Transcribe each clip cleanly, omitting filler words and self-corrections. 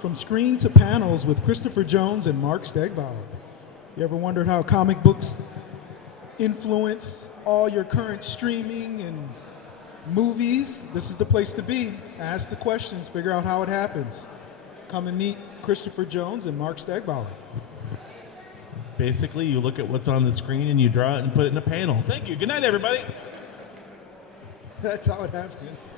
From Screen to Panels with Christopher Jones and Mark Stegbauer. You ever wondered how comic books influence all your current streaming and movies? This is the place to be. Ask the questions, figure out how it happens. Come and meet Christopher Jones and Mark Stegbauer. Basically, you look at what's on the screen and you draw it and put it in a panel. Thank you. Good night, everybody. That's how it happens.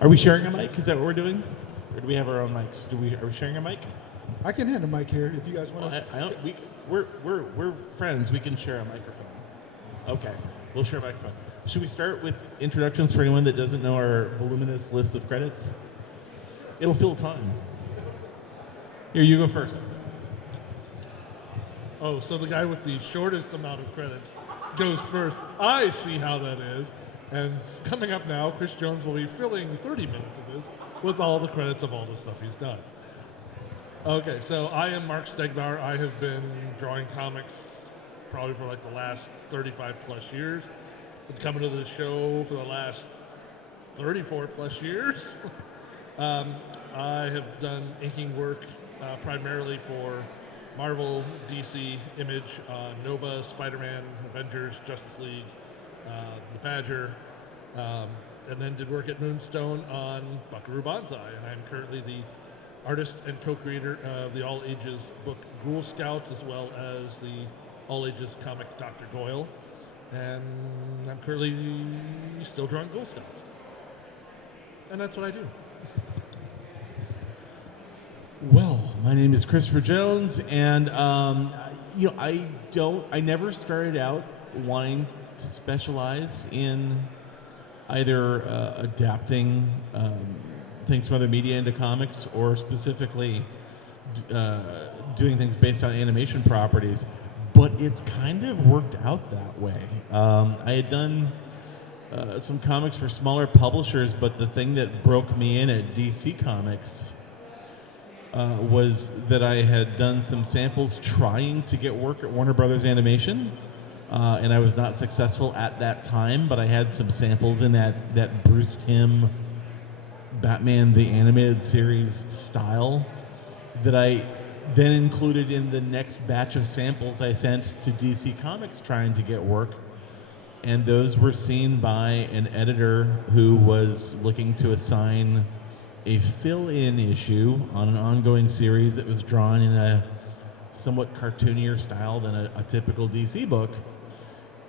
Are we sharing a mic? Is that what we're doing? Or do we have our own mics? Are we sharing a mic? I can hand a mic here if you guys want to. We're friends. We can share a microphone. Okay, we'll share a microphone. Should we start with introductions for anyone that doesn't know our voluminous list of credits? It'll fill time. Here, you go first. Oh, so the guy with the shortest amount of credits goes first. I see how that is. And coming up now, Chris Jones will be filling 30 minutes of this with all the credits of all the stuff he's done. Okay, so I am Mark Stegbauer. I have been drawing comics probably for like the last 35 plus years. Been coming to the show for the last 34 plus years. I have done inking work primarily for Marvel, DC, Image, Nova, Spider-Man, Avengers, Justice League, The Badger, and then did work at Moonstone on Buckaroo Banzai, and I'm currently the artist and co-creator of the All Ages book Ghoul Scouts, as well as the All Ages comic Dr. Doyle, and I'm currently still drawing Ghoul Scouts, and that's what I do. Well, my name is Christopher Jones, and I never started out wanting to specialize in either adapting things from other media into comics or specifically doing things based on animation properties, but it's kind of worked out that way. I had done some comics for smaller publishers, but the thing that broke me in at DC Comics was that I had done some samples trying to get work at Warner Brothers Animation. And I was not successful at that time, but I had some samples in that Bruce Timm Batman the Animated Series style that I then included in the next batch of samples I sent to DC Comics trying to get work. And those were seen by an editor who was looking to assign a fill-in issue on an ongoing series that was drawn in a somewhat cartoonier style than a typical DC book.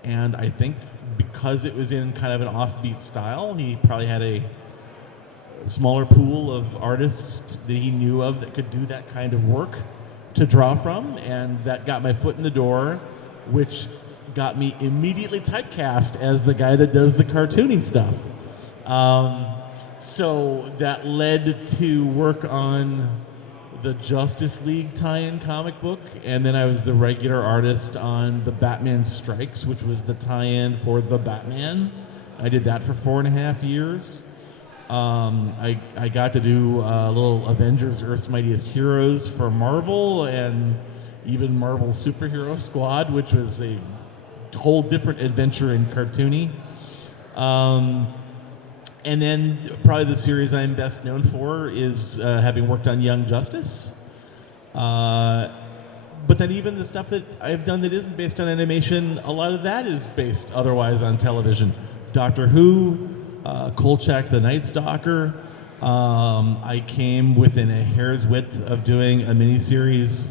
And I think because it was in kind of an offbeat style, he probably had a smaller pool of artists that he knew of that could do that kind of work to draw from, and that got my foot in the door, which got me immediately typecast as the guy that does the cartoony stuff. So that led to work on the Justice League tie-in comic book, and then I was the regular artist on the Batman Strikes, which was the tie-in for The Batman. I did that for 4.5 years. I got to do a little Avengers Earth's Mightiest Heroes for Marvel, and even Marvel Superhero Squad, which was a whole different adventure in cartoony. And then probably the series I'm best known for is having worked on Young Justice. But then even the stuff that I've done that isn't based on animation, a lot of that is based otherwise on television. Doctor Who, Kolchak the Night Stalker. I came within a hair's width of doing a miniseries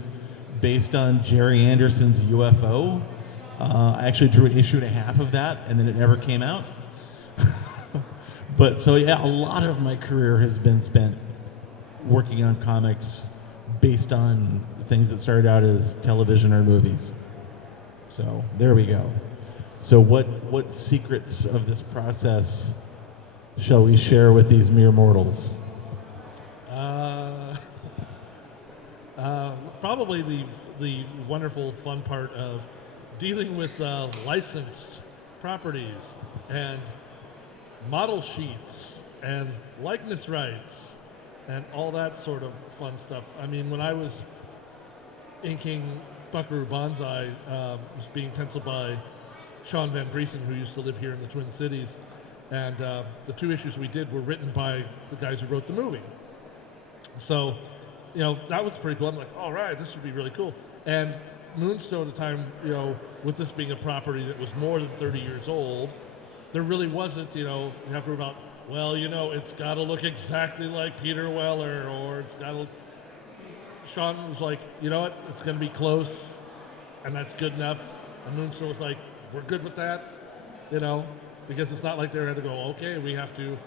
based on Jerry Anderson's UFO. I actually drew an issue and a half of that, and then it never came out. But so yeah, a lot of my career has been spent working on comics based on things that started out as television or movies. So there we go. So what secrets of this process shall we share with these mere mortals? Probably the wonderful fun part of dealing with licensed properties and model sheets and likeness rights and all that sort of fun stuff. I mean, when I was inking Buckaroo Banzai, was being penciled by Sean Van Briesen, who used to live here in the Twin Cities. And the 2 issues we did were written by the guys who wrote the movie. So, that was pretty cool. I'm like, all right, this would be really cool. And Moonstone at the time, with this being a property that was more than 30 years old, there really wasn't, you have to worry about, well, it's got to look exactly like Peter Weller, or it's got to. Sean was like, you know what, it's going to be close, and that's good enough. And Moonstone was like, we're good with that, because it's not like they had to go, okay, we have to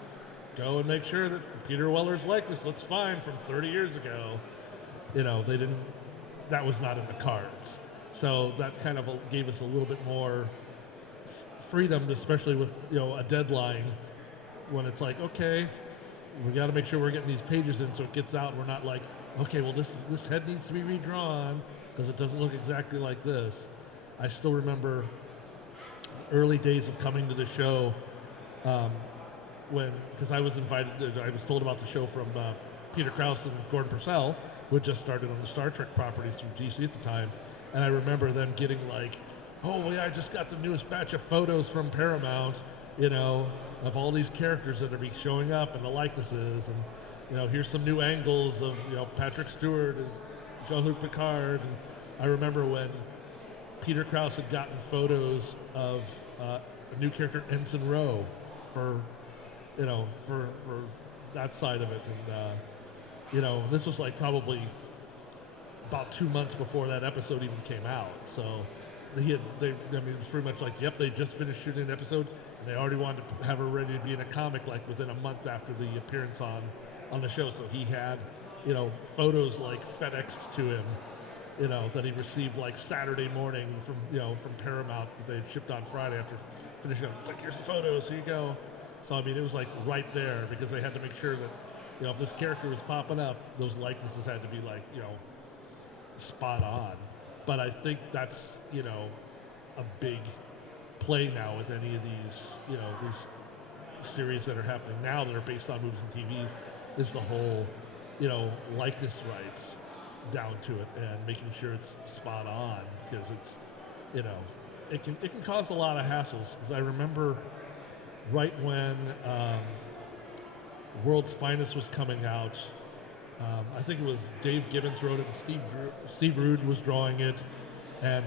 go and make sure that Peter Weller's likeness looks fine from 30 years ago. They didn't, that was not in the cards. So that kind of gave us a little bit more freedom, especially with, a deadline when it's like, okay, we got to make sure we're getting these pages in so it gets out. We're not like, okay, well, this head needs to be redrawn because it doesn't look exactly like this. I still remember early days of coming to the show because I was told about the show from Peter Krause and Gordon Purcell, who had just started on the Star Trek properties from DC at the time. And I remember them getting like, oh, yeah, I just got the newest batch of photos from Paramount, of all these characters that are showing up and the likenesses. And, here's some new angles of, Patrick Stewart as Jean-Luc Picard. And I remember when Peter Krause had gotten photos of a new character, Ensign Rowe, for that side of it. And, this was like probably about 2 months before that episode even came out. So it was pretty much like, yep, they just finished shooting an episode, and they already wanted to have her ready to be in a comic like within a month after the appearance on the show. So he had, photos like FedExed to him, that he received like Saturday morning from Paramount that they had shipped on Friday after finishing up. It's like, here's the photos, here you go. So, it was like right there because they had to make sure that, if this character was popping up, those likenesses had to be like, spot on. But I think that's, a big play now with any of these, these series that are happening now that are based on movies and TVs, is the whole, likeness rights down to it and making sure it's spot on, because it's, it can cause a lot of hassles. Because I remember right when World's Finest was coming out, I think it was Dave Gibbons wrote it, and Steve Rude was drawing it, and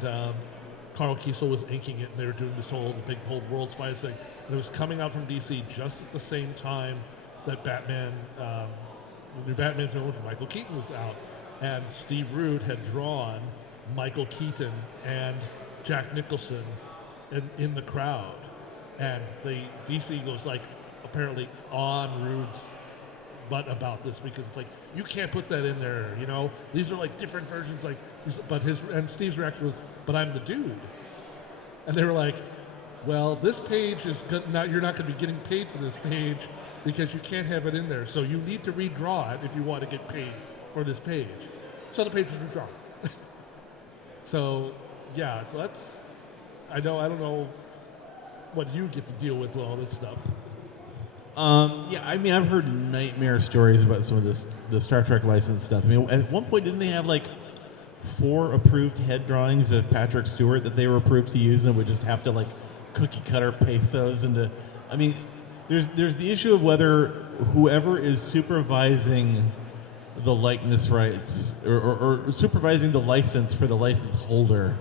Carl Kiesel was inking it, and they were doing this whole big World's Finest thing. And it was coming out from DC just at the same time that Batman, the new Batman film with Michael Keaton was out, and Steve Rude had drawn Michael Keaton and Jack Nicholson in the crowd, and DC was like apparently on Rude's butt about this, because it's like, you can't put that in there, these are like different versions, like, but Steve's reaction was, but I'm the dude. And they were like, well, this page is good, you're not going to be getting paid for this page because you can't have it in there, so you need to redraw it if you want to get paid for this page. So the page was redrawn. So yeah, so that's, I don't know what you get to deal with all this stuff. Yeah, I've heard nightmare stories about some of the Star Trek license stuff. At one point, didn't they have like 4 approved head drawings of Patrick Stewart that they were approved to use, and would just have to like cookie cutter paste those into? There's the issue of whether whoever is supervising the likeness rights or supervising the license for the license holder,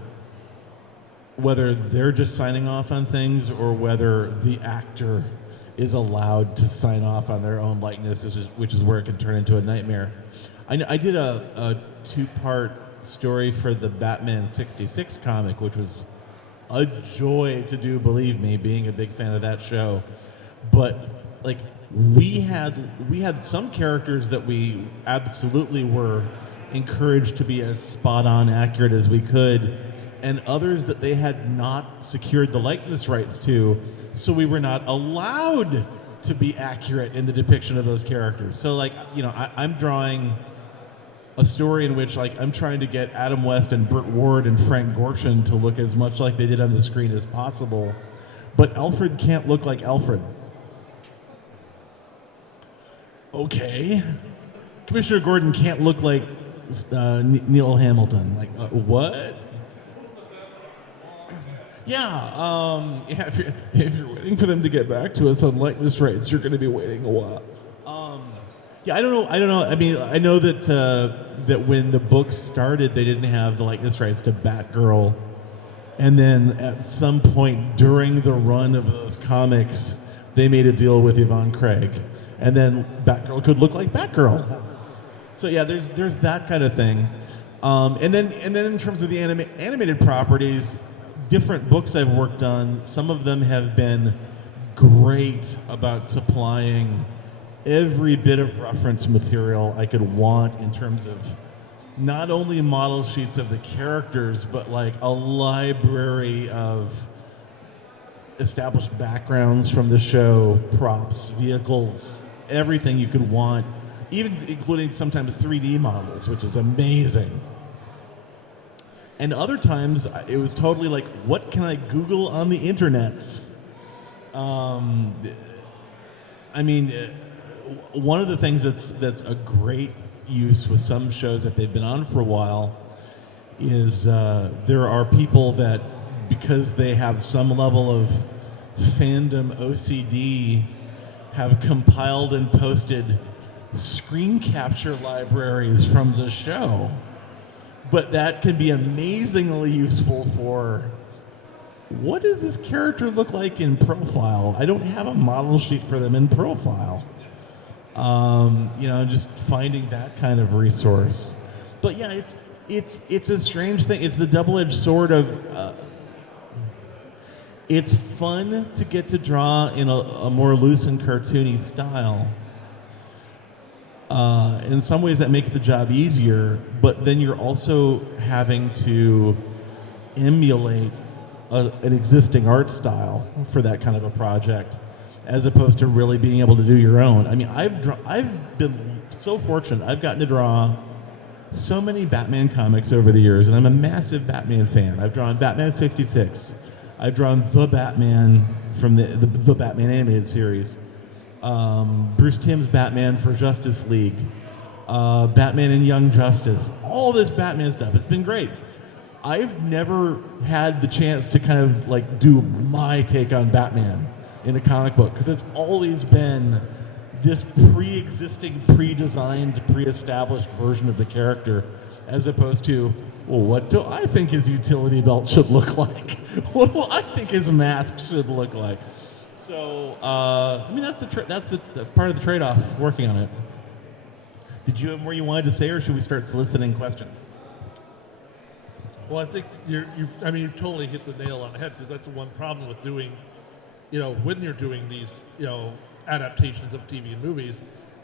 whether they're just signing off on things or whether the actor is allowed to sign off on their own likeness, which is where it can turn into a nightmare. I did a 2-part story for the Batman 66 comic, which was a joy to do, believe me, being a big fan of that show. But like, we had some characters that we absolutely were encouraged to be as spot on accurate as we could, and others that they had not secured the likeness rights to, so we were not allowed to be accurate in the depiction of those characters. So like, I'm drawing a story in which like I'm trying to get Adam West and Burt Ward and Frank Gorshin to look as much like they did on the screen as possible, but Alfred can't look like Alfred. Okay. Commissioner Gordon can't look like Neil Hamilton. Like, what? Yeah, if you're waiting for them to get back to us on likeness rights, you're going to be waiting a while. Yeah, I don't know. I mean, I know that that when the book started, they didn't have the likeness rights to Batgirl, and then at some point during the run of those comics, they made a deal with Yvonne Craig, and then Batgirl could look like Batgirl. So yeah, there's that kind of thing, and then in terms of the animated properties, different books I've worked on, some of them have been great about supplying every bit of reference material I could want in terms of not only model sheets of the characters, but like a library of established backgrounds from the show, props, vehicles, everything you could want, even including sometimes 3D models, which is amazing. And other times, it was totally like, what can I Google on the internets? I mean, one of the things that's a great use with some shows, if they've been on for a while, is there are people that, because they have some level of fandom OCD, have compiled and posted screen capture libraries from the show. But that can be amazingly useful for, what does this character look like in profile? I don't have a model sheet for them in profile. Just finding that kind of resource. But yeah, it's a strange thing. It's the double-edged sword of, it's fun to get to draw in a more loose and cartoony style. In some ways that makes the job easier, but then you're also having to emulate an existing art style for that kind of a project, as opposed to really being able to do your own. I mean, I've been so fortunate. I've gotten to draw so many Batman comics over the years, and I'm a massive Batman fan. I've drawn Batman 66. I've drawn The Batman from the Batman animated series. Bruce Timm's Batman for Justice League, Batman and Young Justice, all this Batman stuff. It's been great. I've never had the chance to kind of like do my take on Batman in a comic book, because it's always been this pre-existing, pre-designed, pre-established version of the character, as opposed to, well, what do I think his utility belt should look like? What do I think his mask should look like? So, I mean, that's the part of the trade-off working on it. Did you have more you wanted to say, or should we start soliciting questions? Well, I think you've totally hit the nail on the head, because that's the one problem with doing, when you're doing these, adaptations of TV and movies,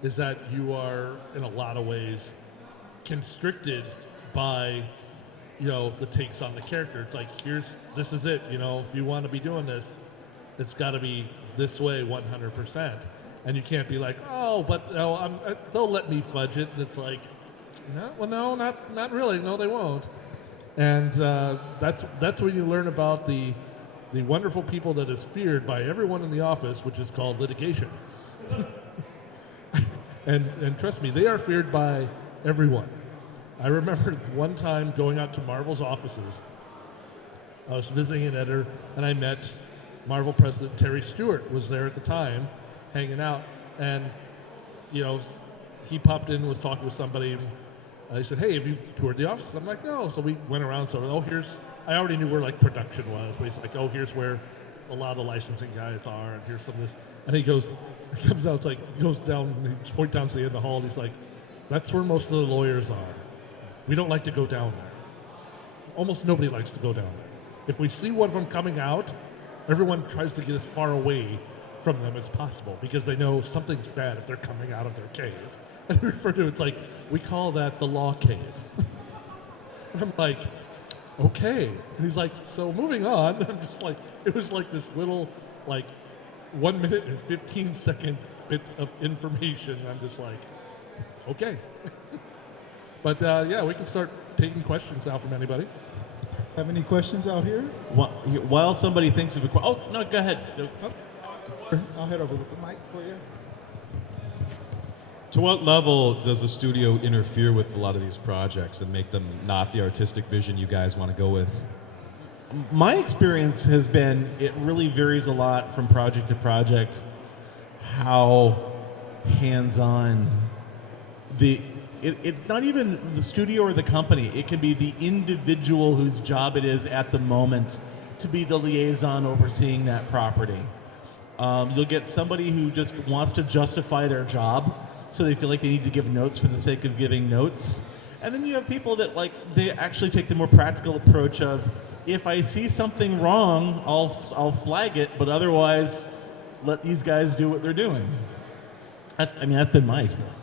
is that you are, in a lot of ways, constricted by, the takes on the character. It's like, this is it, if you want to be doing this, it's got to be this way 100%. And you can't be like, oh, but they'll let me fudge it. And it's like, no, not really. No, they won't. And that's when you learn about the wonderful people that is feared by everyone in the office, which is called litigation. and trust me, they are feared by everyone. I remember one time going out to Marvel's offices. I was visiting an editor, and I met Marvel president Terry Stewart was there at the time, hanging out, and he popped in and was talking with somebody. He said, "Hey, have you toured the office?" I'm like, "No." So we went around. So I already knew where like production was, but he's like, "Oh, here's where a lot of the licensing guys are, and here's some of this." And he comes out, he goes down, he points down to the end of the hall, and he's like, "That's where most of the lawyers are. We don't like to go down there. Almost nobody likes to go down there. If we see one of them coming out, everyone tries to get as far away from them as possible, because they know something's bad if they're coming out of their cave." And we refer to it's like, we call that the law cave. And I'm like, okay. And he's like, so moving on. And I'm just like, it was like this little, 1 minute and 15 second bit of information. I'm just like, okay. But we can start taking questions now from anybody. Have any questions out here? While somebody thinks of a question. Oh, no, go ahead. I'll head over with the mic for you. To what level does the studio interfere with a lot of these projects and make them not the artistic vision you guys want to go with? My experience has been it really varies a lot from project to project how hands-on it's not even the studio or the company. It can be the individual whose job it is at the moment to be the liaison overseeing that property. You'll get somebody who just wants to justify their job, so they feel like they need to give notes for the sake of giving notes. And then you have people that they actually take the more practical approach of, if I see something wrong, I'll flag it, but otherwise, let these guys do what they're doing. That's been my experience.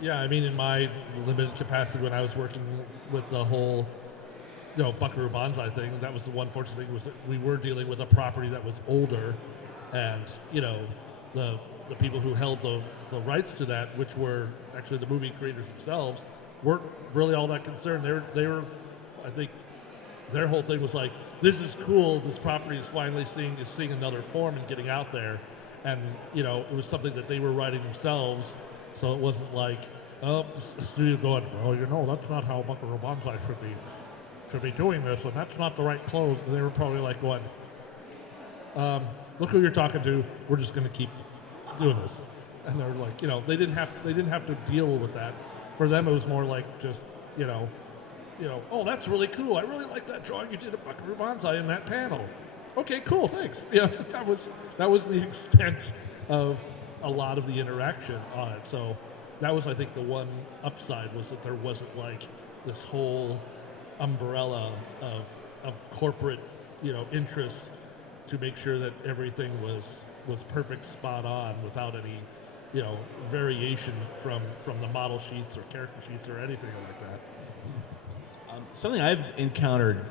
Yeah, I mean, in my limited capacity when I was working with the whole, Buckaroo Banzai thing, that was the one fortunate thing, was that we were dealing with a property that was older, and, the people who held the rights to that, which were actually the movie creators themselves, weren't really all that concerned. They were, I think, their whole thing was like, this is cool, this property is finally seeing another form and getting out there. And, it was something that they were writing themselves, so it wasn't like, the studio going, well, that's not how Buckaroo Banzai should be doing this, and that's not the right close. And they were probably like going, look who you're talking to, we're just going to keep doing this. And they're like, they didn't have to deal with that. For them, it was more like just, oh, that's really cool. I really like that drawing you did at Buckaroo Banzai in that panel. Okay, cool, thanks. That was the extent of a lot of the interaction on it. So that was, I think, the one upside, was that there wasn't like this whole umbrella of corporate, interests to make sure that everything was perfect, spot on, without any, variation from the model sheets or character sheets or anything like that. Something I've encountered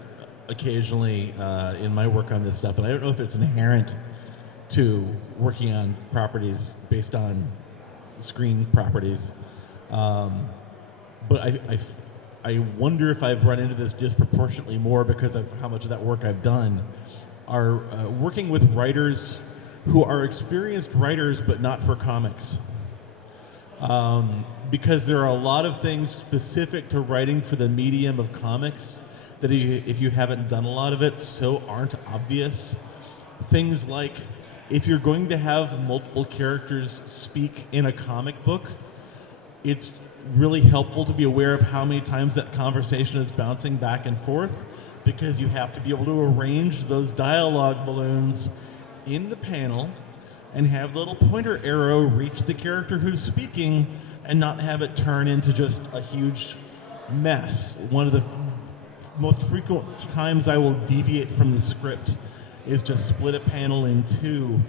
occasionally in my work on this stuff, and I don't know if it's inherent to working on properties based on screen properties, but I wonder if I've run into this disproportionately more because of how much of that work I've done, are working with writers who are experienced writers but not for comics. Because there are a lot of things specific to writing for the medium of comics that if you haven't done a lot of it, so aren't obvious. Things like, if you're going to have multiple characters speak in a comic book, it's really helpful to be aware of how many times that conversation is bouncing back and forth, because you have to be able to arrange those dialogue balloons in the panel and have the little pointer arrow reach the character who's speaking and not have it turn into just a huge mess. One of the most frequent times I will deviate from the script is just split a panel in two,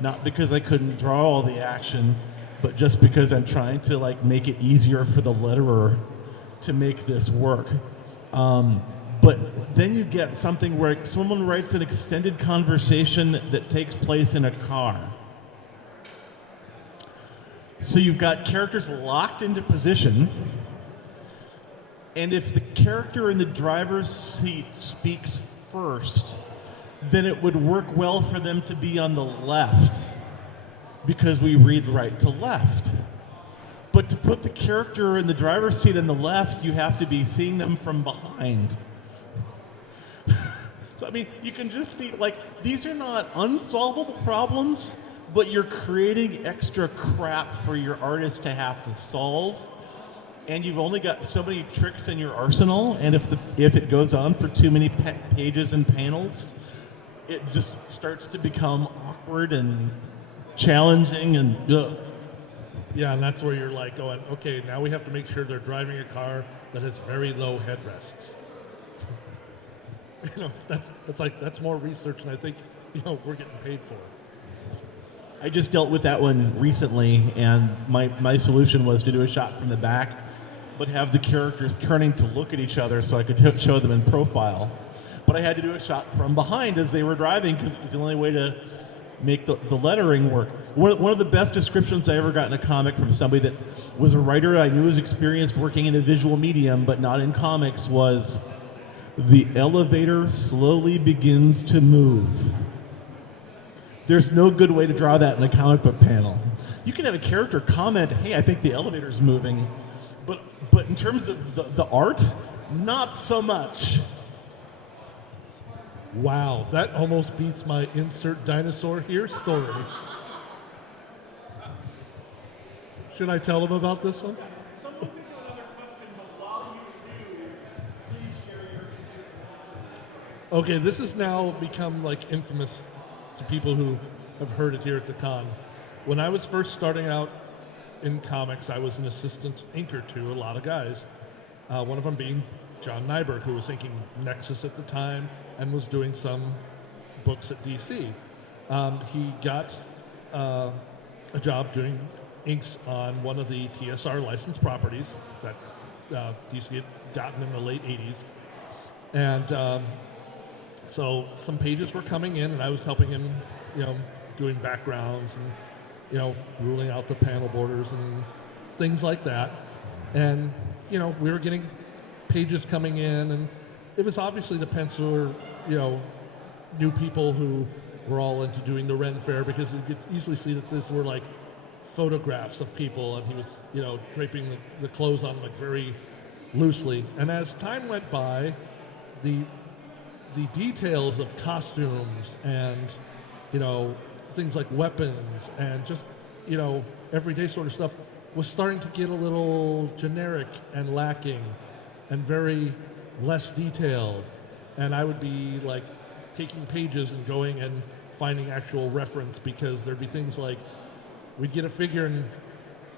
not because I couldn't draw all the action, but just because I'm trying to make it easier for the letterer to make this work. But then you get something where someone writes an extended conversation that takes place in a car. So you've got characters locked into position, and if the character in the driver's seat speaks first, then it would work well for them to be on the left, because we read right to left. But to put the character in the driver's seat on the left, you have to be seeing them from behind. So, you can just see, these are not unsolvable problems, but you're creating extra crap for your artist to have to solve. And you've only got so many tricks in your arsenal, and if it goes on for too many pages and panels, it just starts to become awkward and challenging and ugh. Yeah, and that's where you're going, okay, now we have to make sure they're driving a car that has very low headrests. That's more research than I think we're getting paid for. I just dealt with that one recently, and my solution was to do a shot from the back, but have the characters turning to look at each other so I could show them in profile. But I had to do a shot from behind as they were driving, because it was the only way to make the lettering work. One of the best descriptions I ever got in a comic from somebody that was a writer I knew was experienced working in a visual medium but not in comics was, "The elevator slowly begins to move." There's no good way to draw that in a comic book panel. You can have a character comment, "Hey, I think the elevator's moving," but in terms of the art, not so much. Wow, that almost beats my insert dinosaur here story. Should I tell them about this one? Okay, this has now become like infamous to people who have heard it here at the con. When I was first starting out in comics, I was an assistant inker to a lot of guys. One of them being John Nyberg, who was inking Nexus at the time and was doing some books at DC. He got a job doing inks on one of the TSR licensed properties that DC had gotten in the late 80s. And so some pages were coming in, and I was helping him, doing backgrounds and, ruling out the panel borders and things like that. And, we were getting pages coming in, and it was obviously the penciler, knew people who were all into doing the Ren Fair, because you could easily see that these were like photographs of people, and he was, draping the clothes on them like very loosely. And as time went by, the details of costumes and, things like weapons and just, everyday sort of stuff was starting to get a little generic and lacking and very less detailed. And I would be like taking pages and going and finding actual reference, because there'd be things like we'd get a figure, and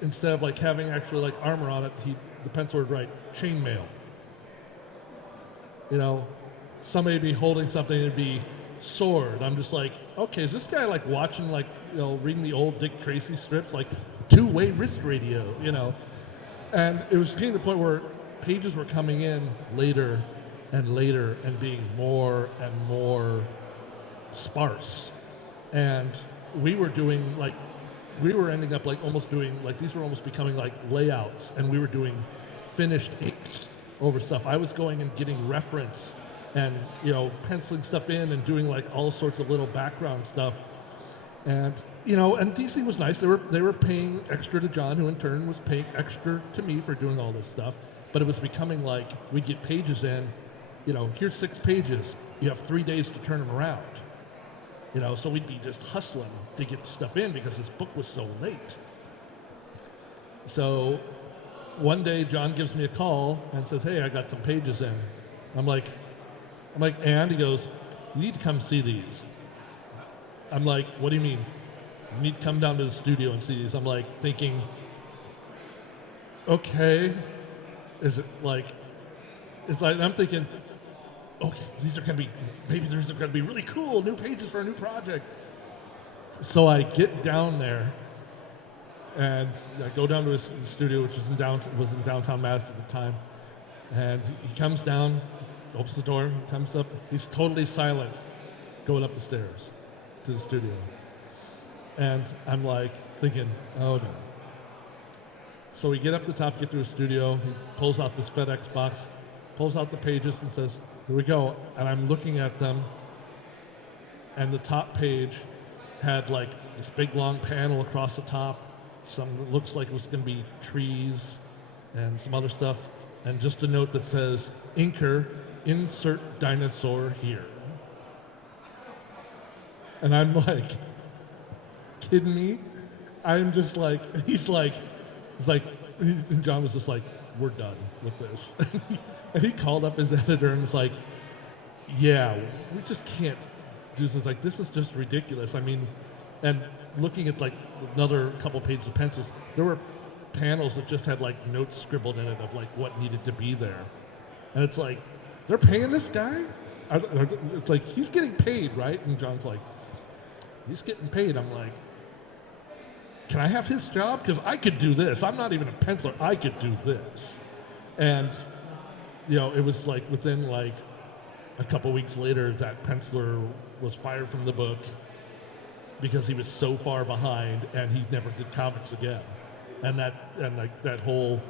instead of like having actually like armor on it, the penciler would write chainmail. Somebody would be holding something, and it'd be sword. I'm just like, okay, is this guy like watching like, reading the old Dick Tracy strips, like two-way wrist radio, And it was getting to the point where pages were coming in later and later and being more and more sparse. And we were ending up like almost doing, like these were almost becoming like layouts, and we were doing finished inks over stuff. I was going and getting reference and, penciling stuff in and doing like all sorts of little background stuff. And, and DC was nice. They were paying extra to John, who in turn was paying extra to me for doing all this stuff. But it was becoming like, we'd get pages in, here's 6 pages. You have 3 days to turn them around. So we'd be just hustling to get stuff in because this book was so late. So one day John gives me a call and says, hey, I got some pages in. I'm like, and? He goes, you need to come see these. I'm like, what do you mean? You need to come down to the studio and see these. I'm like thinking, okay, I'm thinking, okay, these are gonna be really cool, new pages for a new project. So I get down there, and I go down to his studio, which was in downtown Madison at the time. And he comes down, opens the door, comes up. He's totally silent, going up the stairs to the studio. And I'm like thinking, oh no. So we get up the top, get to his studio. He pulls out this FedEx box, pulls out the pages, and says, here we go. And I'm looking at them, and the top page had like this big long panel across the top, some that looks like it was going to be trees and some other stuff, and just a note that says, inker, insert dinosaur here. And I'm like, kidding me? I'm just like, and John was just like, we're done with this. And he called up his editor and was like, yeah, we just can't do this. Like, this is just ridiculous. I mean, and looking at like another couple pages of pencils, there were panels that just had like notes scribbled in it of like what needed to be there. And it's like, they're paying this guy? It's like, he's getting paid, right? And John's like, he's getting paid. I'm like, can I have his job? Because I could do this. I'm not even a penciler. I could do this. And, it was like within like a couple weeks later, that penciler was fired from the book because he was so far behind, and he never did comics again. And that whole,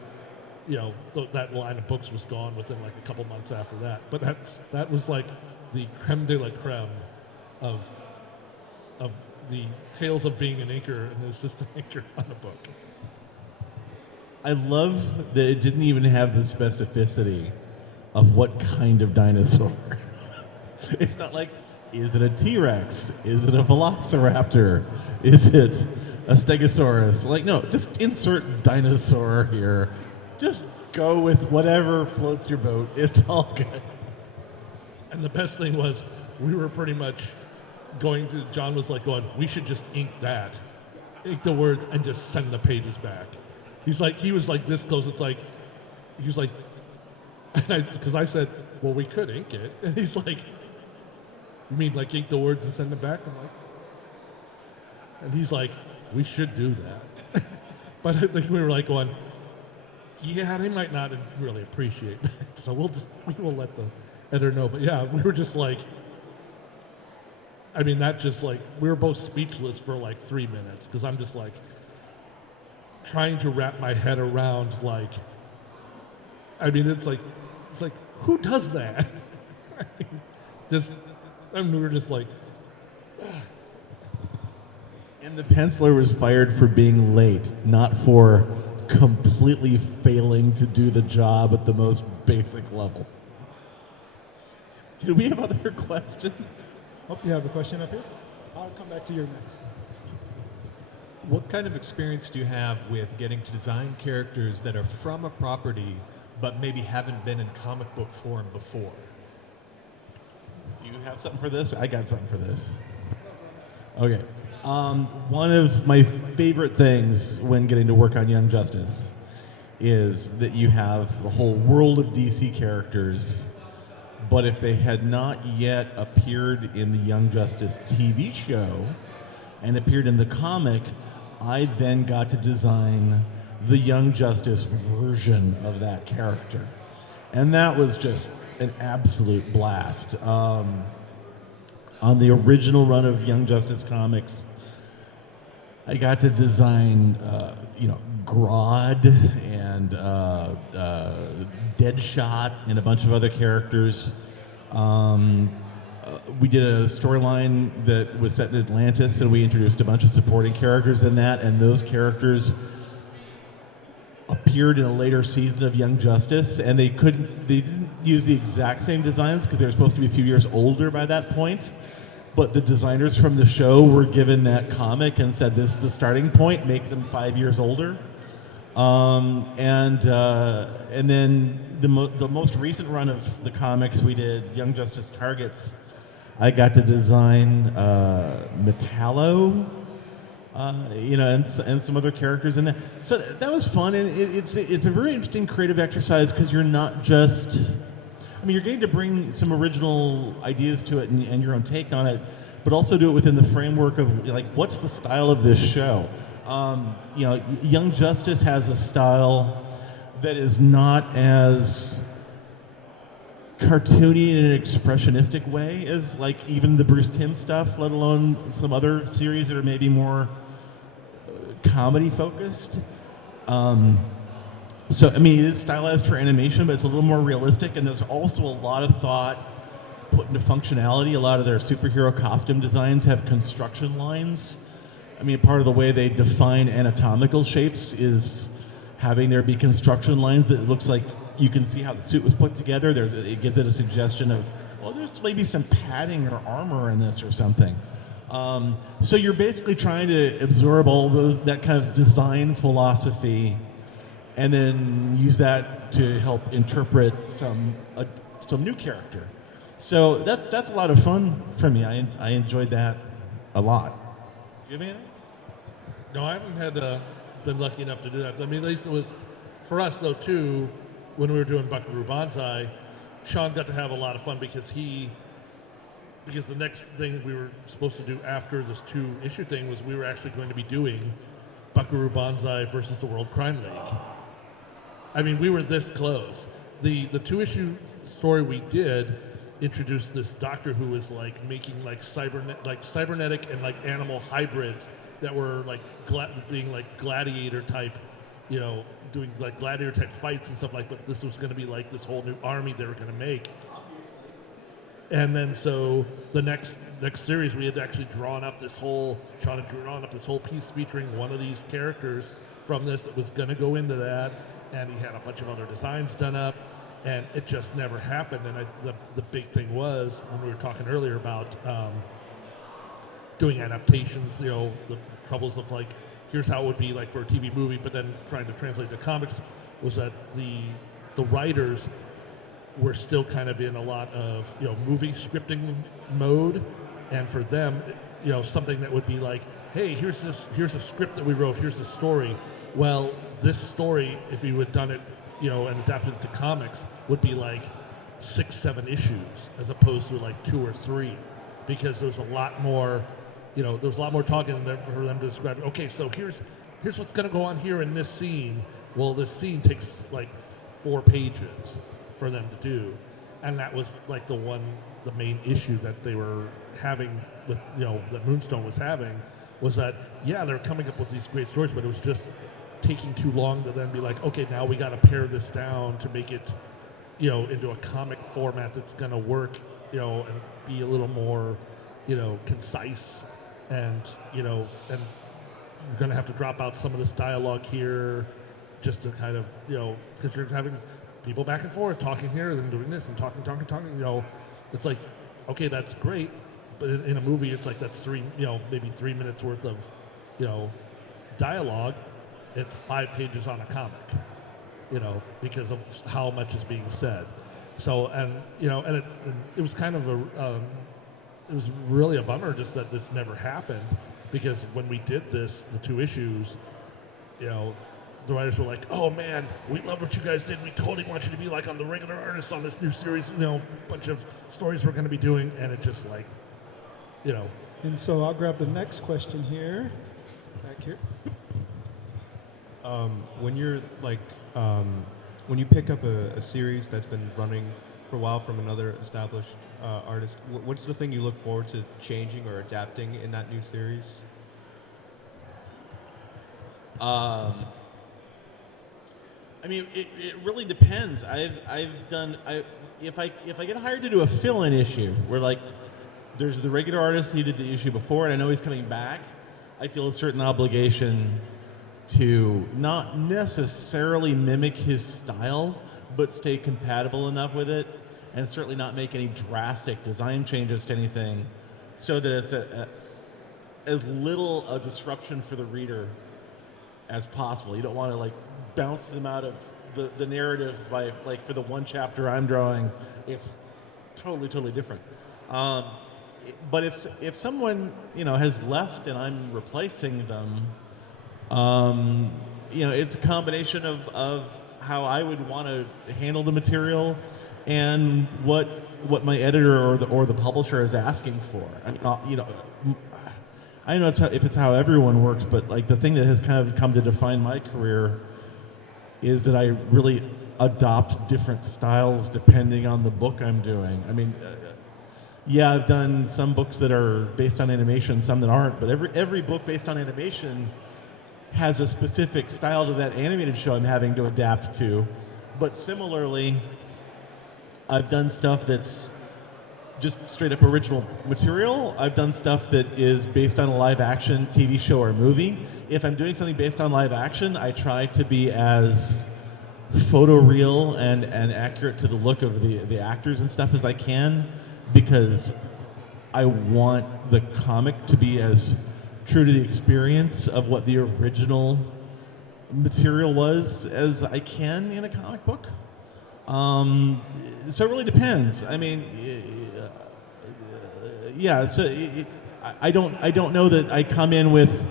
that line of books was gone within like a couple months after that. But that was like the creme de la creme of the tales of being an inker and an assistant inker on a book. I love that it didn't even have the specificity of what kind of dinosaur. It's not like, is it a T-Rex? Is it a Velociraptor? Is it a Stegosaurus? Like, no, just insert dinosaur here. Just go with whatever floats your boat. It's all good. And the best thing was, we were pretty much John was like going, we should just ink the words and just send the pages back. He was like this close. He was like, because I said, well, we could ink it. And he's like, you mean like ink the words and send them back? I'm like, and he's like, we should do that. But I think we were like going, yeah, they might not really appreciate that. So we will let the editor know. But yeah, we were just like, I mean, we were both speechless for like 3 minutes, because I'm just like trying to wrap my head around, like, I mean, it's like, who does that? We were just like, And the penciler was fired for being late, not for completely failing to do the job at the most basic level. Do we have other questions? Hope you have a question up here. I'll come back to you next. What kind of experience do you have with getting to design characters that are from a property but maybe haven't been in comic book form before? Do you have something for this? I got something for this. Okay. One of my favorite things when getting to work on Young Justice is that you have the whole world of DC characters, but if they had not yet appeared in the Young Justice TV show and appeared in the comic, I then got to design the Young Justice version of that character. And that was just an absolute blast. On the original run of Young Justice comics, I got to design, Grodd and Deadshot and a bunch of other characters. We did a storyline that was set in Atlantis, and we introduced a bunch of supporting characters in that, and those characters appeared in a later season of Young Justice, and they didn't use the exact same designs because they were supposed to be a few years older by that point. But the designers from the show were given that comic and said, this is the starting point, make them 5 years older. And then the most recent run of the comics we did, Young Justice Targets, I got to design Metallo, and some other characters in there. So that was fun, and it's a very interesting creative exercise because you're not just, you're getting to bring some original ideas to it and your own take on it, but also do it within the framework of, like, what's the style of this show? Young Justice has a style that is not as cartoony in an expressionistic way as, like, even the Bruce Timm stuff, let alone some other series that are maybe more comedy focused. So, it is stylized for animation, but it's a little more realistic, and there's also a lot of thought put into functionality. A lot of their superhero costume designs have construction lines. Part of the way they define anatomical shapes is having there be construction lines that it looks like you can see how the suit was put together. It gives it a suggestion of, well, there's maybe some padding or armor in this or something. So you're basically trying to absorb all that kind of design philosophy and then use that to help interpret some new character. So that's a lot of fun for me. I enjoyed that a lot. You have anything? no, I haven't been lucky enough to do that. At least it was, for us though too, when we were doing Buckaroo Banzai, Sean got to have a lot of fun because the next thing we were supposed to do after this 2-issue thing was we were actually going to be doing Buckaroo Banzai versus the World Crime League. We were this close. The 2-issue story we did introduced this doctor who was like making cybernetic and like animal hybrids that were like being like gladiator type, doing like gladiator type fights and stuff like that. But this was going to be like this whole new army they were going to make. And then so the next series we had actually Sean had drawn up this whole piece featuring one of these characters from this that was going to go into that, and he had a bunch of other designs done up. and it just never happened. And the big thing was, when we were talking earlier about doing adaptations, the troubles of like, here's how it would be like for a TV movie, but then trying to translate to comics, was that the writers were still kind of in a lot of movie scripting mode, and for them, something that would be like, hey, here's a script that we wrote, here's a story. Well, this story, if you had done it, and adapted it to comics, would be like 6-7 issues as opposed to like 2 or 3, because there's a lot more, there was a lot more talking for them to describe. Okay, so here's what's going to go on here in this scene. Well, this scene takes like 4 pages for them to do, and that was like the main issue that they were having with that Moonstone was having, was that they're coming up with these great stories, but it was just taking too long to then be like, okay, now we got to pare this down to make it into a comic format that's going to work, and be a little more concise, and and you're going to have to drop out some of this dialogue here just to kind of because you're having people back and forth talking here and doing this and talking. It's like, okay, that's great, but in a movie, it's like that's maybe 3 minutes worth of dialogue. It's 5 pages on a comic, because of how much is being said. So, and it was kind of it was really a bummer just that this never happened, because when we did this, the 2 issues, the writers were like, oh man, we loved what you guys did. We totally want you to be like on the regular artists on this new series, bunch of stories we're going to be doing. And it just like, And so I'll grab the next question here, back here. When you're like, when you pick up a series that's been running for a while from another established artist, what's the thing you look forward to changing or adapting in that new series? I mean, it really depends. If I get hired to do a fill-in issue where like there's the regular artist who did the issue before and I know he's coming back, I feel a certain obligation to not necessarily mimic his style, but stay compatible enough with it, and certainly not make any drastic design changes to anything, so that it's as little a disruption for the reader as possible. You don't want to like bounce them out of the narrative by like, for the one chapter I'm drawing, it's totally different. But if someone has left and I'm replacing them, it's a combination of how I would want to handle the material and what my editor or the publisher is asking for. I mean, I don't know if it's how everyone works, but like the thing that has kind of come to define my career is that I really adopt different styles depending on the book I'm doing. I mean, I've done some books that are based on animation, some that aren't, but every book based on animation has a specific style to that animated show I'm having to adapt to. But similarly, I've done stuff that's just straight up original material. I've done stuff that is based on a live action TV show or movie. If I'm doing something based on live action, I try to be as photoreal and accurate to the look of the actors and stuff as I can, because I want the comic to be as true to the experience of what the original material was as I can in a comic book. So it really depends. I mean, I don't know that I come in with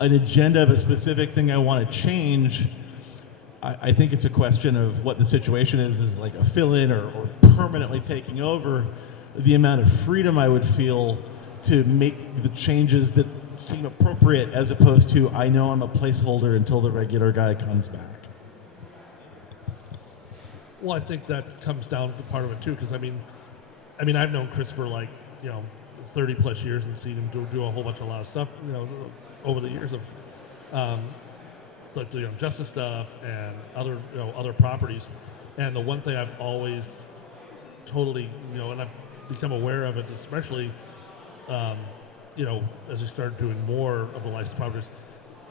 an agenda of a specific thing I want to change. I think it's a question of what the situation is like a fill-in or permanently taking over, the amount of freedom I would feel to make the changes that seem appropriate, as opposed to I know I'm a placeholder until the regular guy comes back. Well, I think that comes down to part of it too, because I mean, I've known Chris for like 30 plus years and seen him do a whole bunch of a lot of stuff, over the years of like the Justice stuff and other properties. And the one thing I've always totally and I've become aware of it, especially as we started doing more of the licensed properties.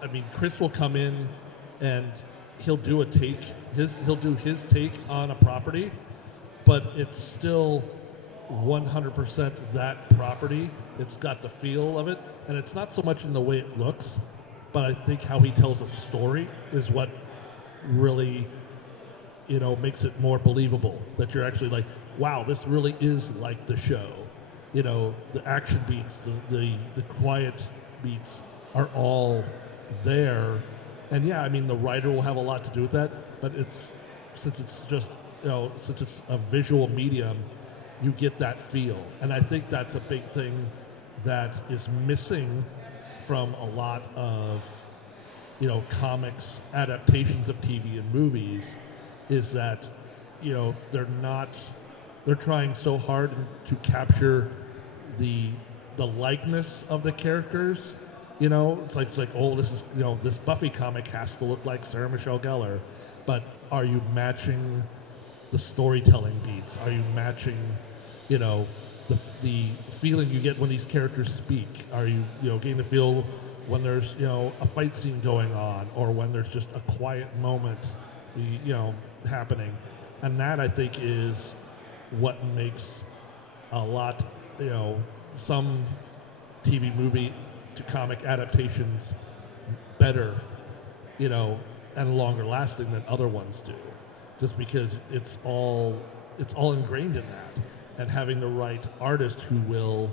I mean, Chris will come in and he'll do his take on a property, but it's still 100% that property. It's got the feel of it, and it's not so much in the way it looks, but I think how he tells a story is what really, makes it more believable. That you're actually like, wow, this really is like the show. The action beats, the quiet beats are all there, and yeah, I mean the writer will have a lot to do with that, but since it's a visual medium, you get that feel. And I think that's a big thing that is missing from a lot of, comics adaptations of TV and movies, is that, they're trying so hard to capture the likeness of the characters. It's like, oh, this is, this Buffy comic has to look like Sarah Michelle Gellar, but are you matching the storytelling beats? Are you matching, the feeling you get when these characters speak? Are you, getting the feel when there's, a fight scene going on, or when there's just a quiet moment, happening? And that, I think, is what makes a lot, some TV movie to comic adaptations better, and longer lasting than other ones do, just because it's all ingrained in that. And having the right artist who will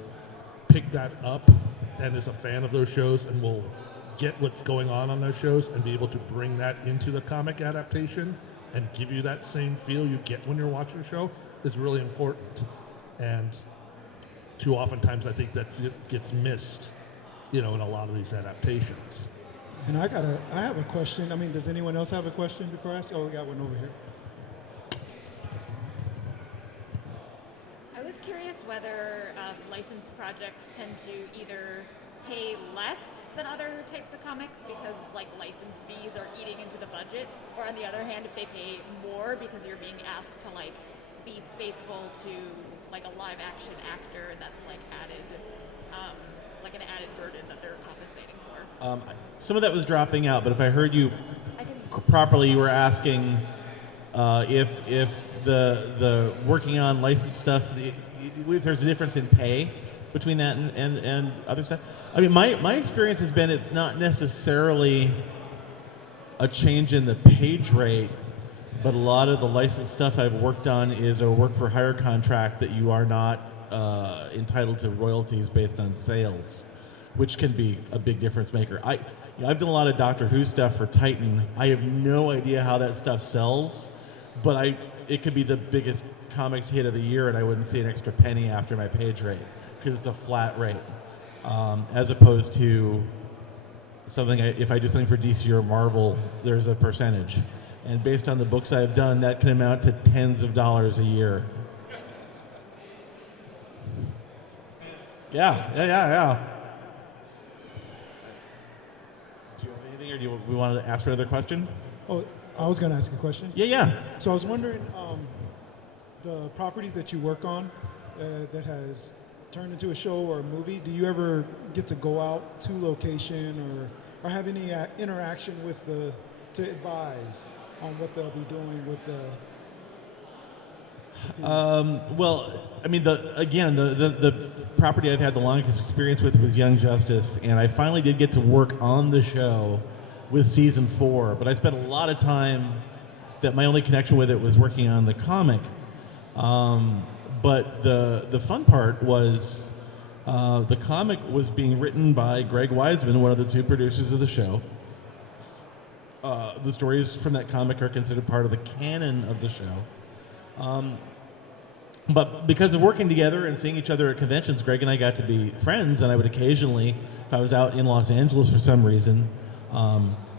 pick that up and is a fan of those shows and will get what's going on those shows and be able to bring that into the comic adaptation and give you that same feel you get when you're watching a show is really important. And too oftentimes I think that it gets missed, in a lot of these adaptations. And I have a question. I mean, does anyone else have a question before I ask? Oh, we got one over here. I was curious whether licensed projects tend to either pay less than other types of comics because license fees are eating into the budget, or on the other hand, if they pay more because you're being asked to be faithful to a live action actor that's added, an added burden that they're compensating for. Some of that was dropping out, but if I heard you properly, you were asking if the working on licensed stuff, if there's a difference in pay between that and other stuff. I mean, my experience has been it's not necessarily a change in the page rate, but a lot of the licensed stuff I've worked on is a work for hire contract that you are not entitled to royalties based on sales, which can be a big difference maker. I've done a lot of Doctor Who stuff for Titan. I have no idea how that stuff sells, but it could be the biggest comics hit of the year and I wouldn't see an extra penny after my page rate because it's a flat rate, as opposed to something, if I do something for DC or Marvel, there's a percentage. And based on the books I've done, that can amount to tens of dollars a year. Yeah. Do you have anything, or do we want to ask for another question? Oh, I was going to ask a question. Yeah. So I was wondering, the properties that you work on that has turned into a show or a movie, do you ever get to go out to location or have any interaction with to advise on what they'll be doing with the well, I mean, the property I've had the longest experience with was Young Justice, and I finally did get to work on the show with season 4, but I spent a lot of time that my only connection with it was working on the comic. But the fun part was the comic was being written by Greg Weisman, one of the 2 producers of the show. The stories from that comic are considered part of the canon of the show. But because of working together and seeing each other at conventions, Greg and I got to be friends, and I would occasionally, if I was out in Los Angeles for some reason,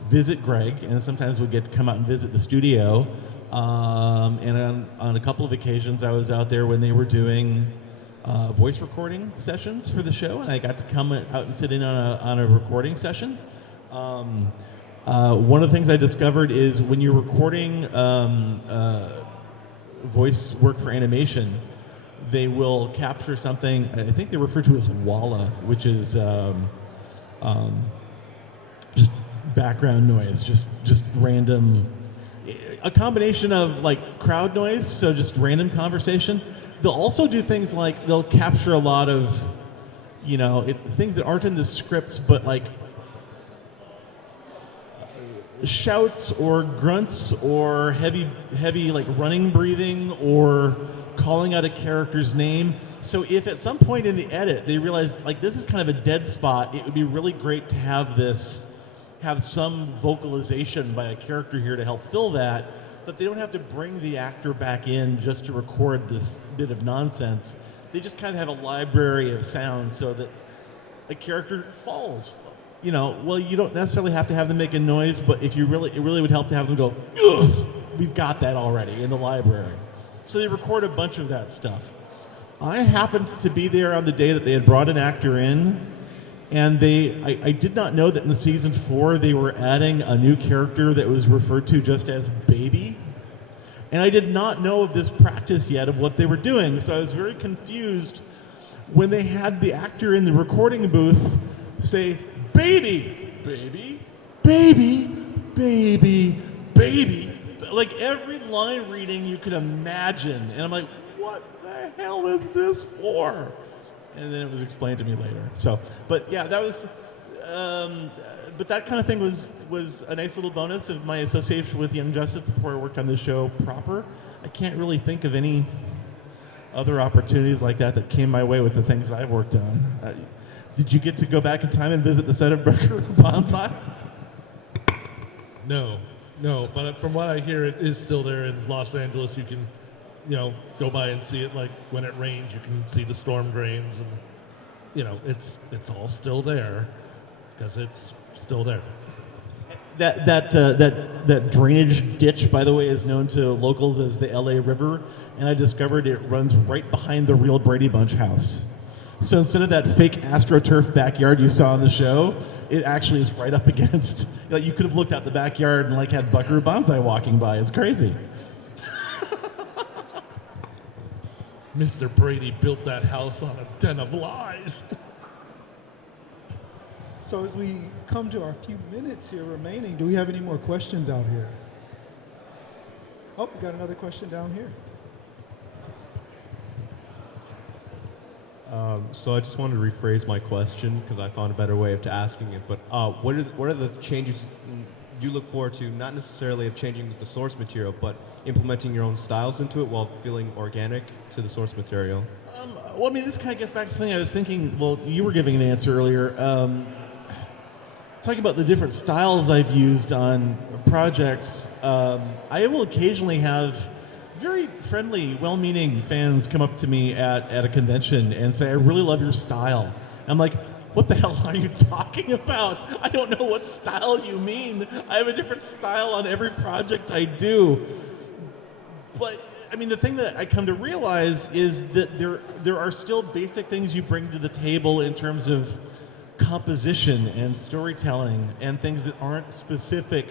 visit Greg, and sometimes we'd get to come out and visit the studio. And on a couple of occasions, I was out there when they were doing voice recording sessions for the show, and I got to come out and sit in on a recording session. One of the things I discovered is when you're recording voice work for animation, they will capture something, I think they refer to as walla, which is just background noise, just random, a combination of like crowd noise, so just random conversation. They'll also do things like they'll capture a lot of, things that aren't in the script, but like shouts or grunts or heavy like running, breathing, or calling out a character's name. So if at some point in the edit they realize like this is kind of a dead spot, it would be really great to have some vocalization by a character here to help fill that, but they don't have to bring the actor back in just to record this bit of nonsense. They just kind of have a library of sounds so that a character falls. Well, you don't necessarily have to have them make a noise, but if it really would help to have them go, ugh, we've got that already in the library. So they record a bunch of that stuff. I happened to be there on the day that they had brought an actor in, and I did not know that in the season 4 they were adding a new character that was referred to just as Baby. And I did not know of this practice yet of what they were doing, so I was very confused when they had the actor in the recording booth say, baby, baby, baby, baby, baby. Like every line reading you could imagine. And I'm like, what the hell is this for? And then it was explained to me later. So, but yeah, that was, but that kind of thing was a nice little bonus of my association with Young Justice before I worked on the show proper. I can't really think of any other opportunities like that came my way with the things I've worked on. Did you get to go back in time and visit the set of Buckaroo Banzai? No, but from what I hear, it is still there in Los Angeles. You can, go by and see it. Like when it rains, you can see the storm drains, and it's all still there because it's still there. That drainage ditch, by the way, is known to locals as the LA River, and I discovered it runs right behind the real Brady Bunch house. So instead of that fake AstroTurf backyard you saw on the show, it actually is right up against. You could have looked out the backyard and had Buckaroo Banzai walking by. It's crazy. Mr. Brady built that house on a den of lies. So as we come to our few minutes here remaining, do we have any more questions out here? Oh, we got another question down here. So I just wanted to rephrase my question because I found a better way of asking it. But what are the changes you look forward to, not necessarily of changing the source material, but implementing your own styles into it while feeling organic to the source material? Well, this kind of gets back to something I was thinking. Well, you were giving an answer earlier. Talking about the different styles I've used on projects, I will occasionally have very friendly, well-meaning fans come up to me at a convention and say, I really love your style. I'm like, what the hell are you talking about? I don't know what style you mean. I have a different style on every project I do. But, the thing that I come to realize is that there are still basic things you bring to the table in terms of composition and storytelling and things that aren't specific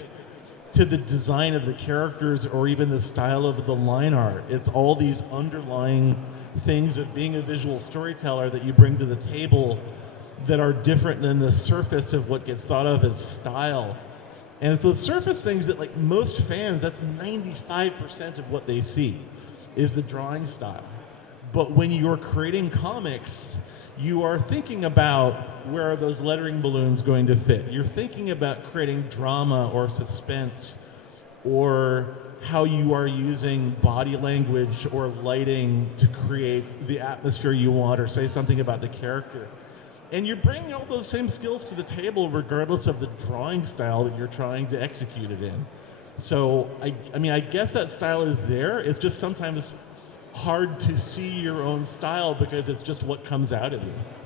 to the design of the characters or even the style of the line art. It's all these underlying things of being a visual storyteller that you bring to the table that are different than the surface of what gets thought of as style. And it's those surface things that most fans, that's 95% of what they see is the drawing style. But when you're creating comics, you are thinking about where are those lettering balloons going to fit. You're thinking about creating drama or suspense or how you are using body language or lighting to create the atmosphere you want or say something about the character. And you're bringing all those same skills to the table regardless of the drawing style that you're trying to execute it in. So, I guess that style is there. It's just sometimes hard to see your own style because it's just what comes out of you.